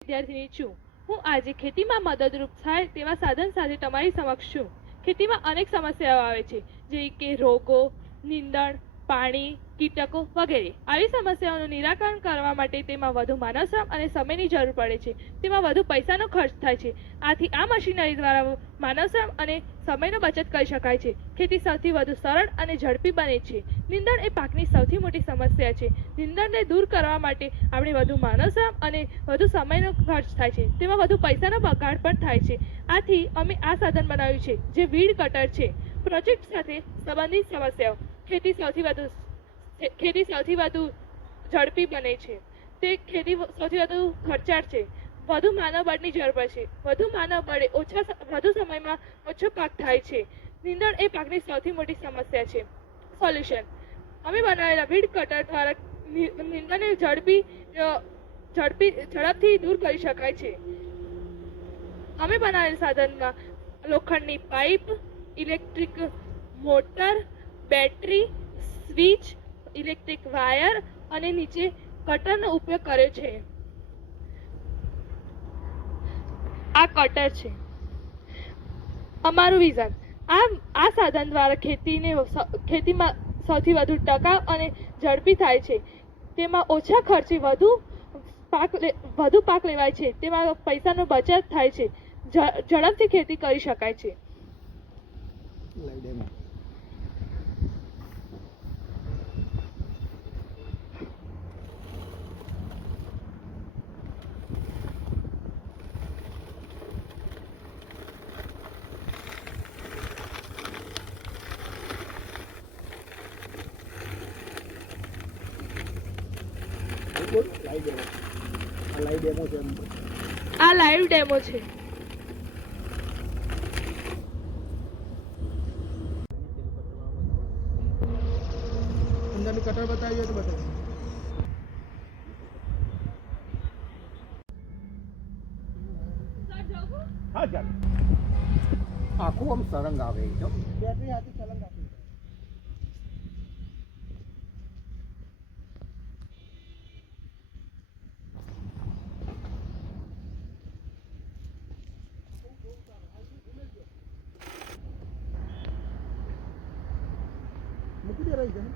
વિદ્યાર્થીની છું. હું આજે ખેતીમાં મદદરૂપ થાય તેવા સાધન સાથે તમારી સમક્ષ છું. ખેતીમાં અનેક સમસ્યાઓ આવે છે, જેવી કે રોગો, નીંદણ, પાણી, કીટકો વગેરે. આવી સમસ્યાઓનું નિરાકરણ કરવા માટે તેમાં વધુ માનવશ્રમ અને સમયની જરૂર પડે છે. તેમાં વધુ પૈસાનો ખર્ચ થાય છે. આથી આ મશીનરી દ્વારા માનવશ્રમ અને સમયનો બચત કરી શકાય છે. ખેતી સૌથી વધુ સરળ અને ઝડપી બને છે. નીંદણ એ પાકની સૌથી મોટી સમસ્યા છે. નીંદણને દૂર કરવા માટે આપણે વધુ માનવશ્રમ અને વધુ સમયનો ખર્ચ થાય છે. તેમાં વધુ પૈસાનો બગાડ પણ થાય છે. આથી અમે આ સાધન બનાવ્યું છે, જે વીડ કટર છે. પ્રોજેક્ટ સાથે સંબંધિત સમસ્યાઓ. ખેતી સૌથી વધુ ઝડપી બને છે. તે ખેતી સૌથી વધુ ખર્ચાળ છે. વધુ માનવ બળની જરૂર પડે છે. વધુ માનવ બળે વધુ સમયમાં ઓછો પાક થાય છે. નીંદણ એ પાકની સૌથી મોટી સમસ્યા છે. સોલ્યુશન: અમે બનાવેલા વીડ કટર દ્વારા નીંદણને ઝડપથી દૂર કરી શકાય છે. અમે બનાવેલ સાધનમાં લોખંડની pipe, electric motor, battery, switch, electric wire અને નીચે કટરનો ઉપયોગ કર્યો છે. આ કટર છે. અમારું વિઝન: આ સાધન દ્વારા ખેતીમાં સૌથી વધુ ટકાઉ અને ઝડપી થાય છે. તેમાં ઓછા ખર્ચે વધુ પાક લેવાય છે. તેમાં પૈસાનો બચત થાય છે. ઝડપથી ખેતી કરી શકાય છે. આ લાઈવ ડેમો છે. અંદરનું કટર બતાવીએ તો બતાવો. હા ચાલો. આખું આમ સરંગ આવે એકદમ. બેટરી હાથે ચલન આપી. મૂકી દે રહી જાય.